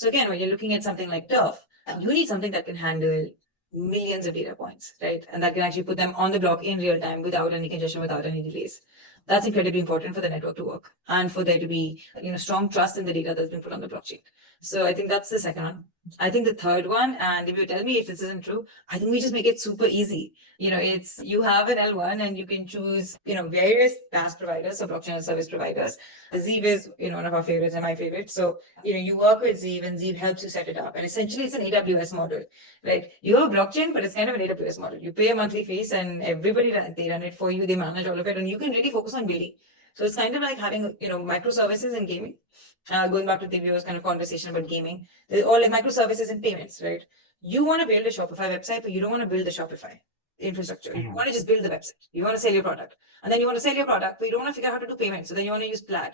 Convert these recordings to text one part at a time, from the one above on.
So again, when you're looking at something like Turf, you need something that can handle millions of data points, right? And that can actually put them on the block in real time without any congestion, without any delays. That's incredibly important for the network to work and for there to be, strong trust in the data that's been put on the blockchain. So I think that's the second one. I think the third one, and if you tell me if this isn't true, I think we just make it super easy. It's you have an L1 and you can choose, various PaaS providers, so blockchain as a service providers. Zeeve is, one of our favorites and my favorite. So, you work with Zeeve and Zeeve helps you set it up. And essentially it's an AWS model, right? You have a blockchain, but it's kind of an AWS model. You pay a monthly fees and everybody, they run it for you. They manage all of it and you can really focus on building. So it's kind of like having, microservices in gaming. Going back to Dibyo's kind of conversation about gaming, they're all like microservices and payments, right? You want to build a Shopify website, but you don't want to build the Shopify infrastructure. You want to just build the website. You want to sell your product. And then you want to sell your product, but you don't want to figure out how to do payments. So then you want to use Plaid,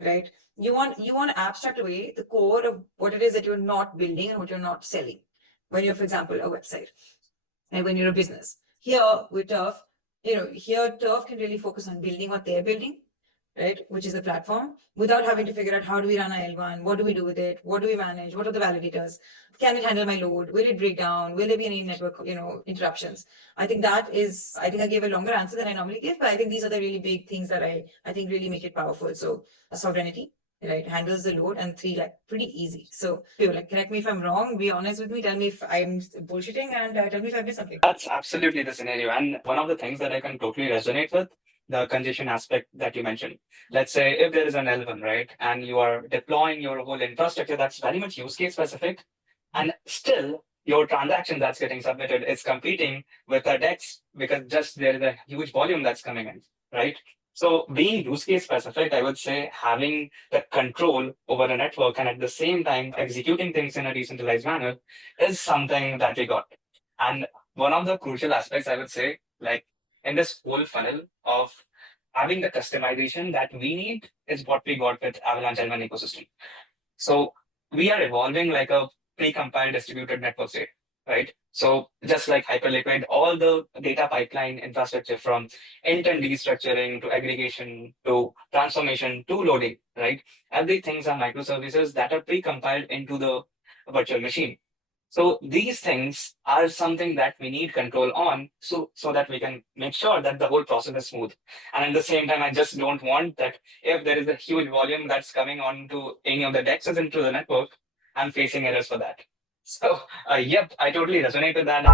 right? You want to abstract away the core of what it is that you're not building and what you're not selling. When you're, for example, a website, and when you're a business. Here with Turf, Turf can really focus on building what they're building, right? Which is the platform, without having to figure out how do we run our L1, what do we do with it, what do we manage, what are the validators, can it handle my load, will it break down, will there be any network, interruptions? I think I gave a longer answer than I normally give, but I think these are the really big things that I think really make it powerful. So sovereignty, right, handles the load, and 3, like, pretty easy. So correct me if I'm wrong, be honest with me, tell me if I'm bullshitting, and tell me if I missed something. That's absolutely the scenario. And one of the things that I can totally resonate with, the congestion aspect that you mentioned. Let's say if there is an L1, right, and you are deploying your whole infrastructure that's very much use case specific, and still your transaction that's getting submitted is competing with a DEX because just there is a huge volume that's coming in, right? So being use case specific, I would say having the control over a network and at the same time executing things in a decentralized manner is something that we got. And one of the crucial aspects, I would say, like in this whole funnel of having the customization that we need is what we got with Avalanche L1 ecosystem. So we are evolving like a pre-compiled distributed network state, right? So just like Hyperliquid, all the data pipeline infrastructure from intent destructuring to aggregation to transformation to loading, right? Everything's are microservices that are pre-compiled into the virtual machine. So these things are something that we need control on so that we can make sure that the whole process is smooth. And at the same time, I just don't want that if there is a huge volume that's coming onto any of the DEXs into the network, I'm facing errors for that. So, yep, I totally resonate with that.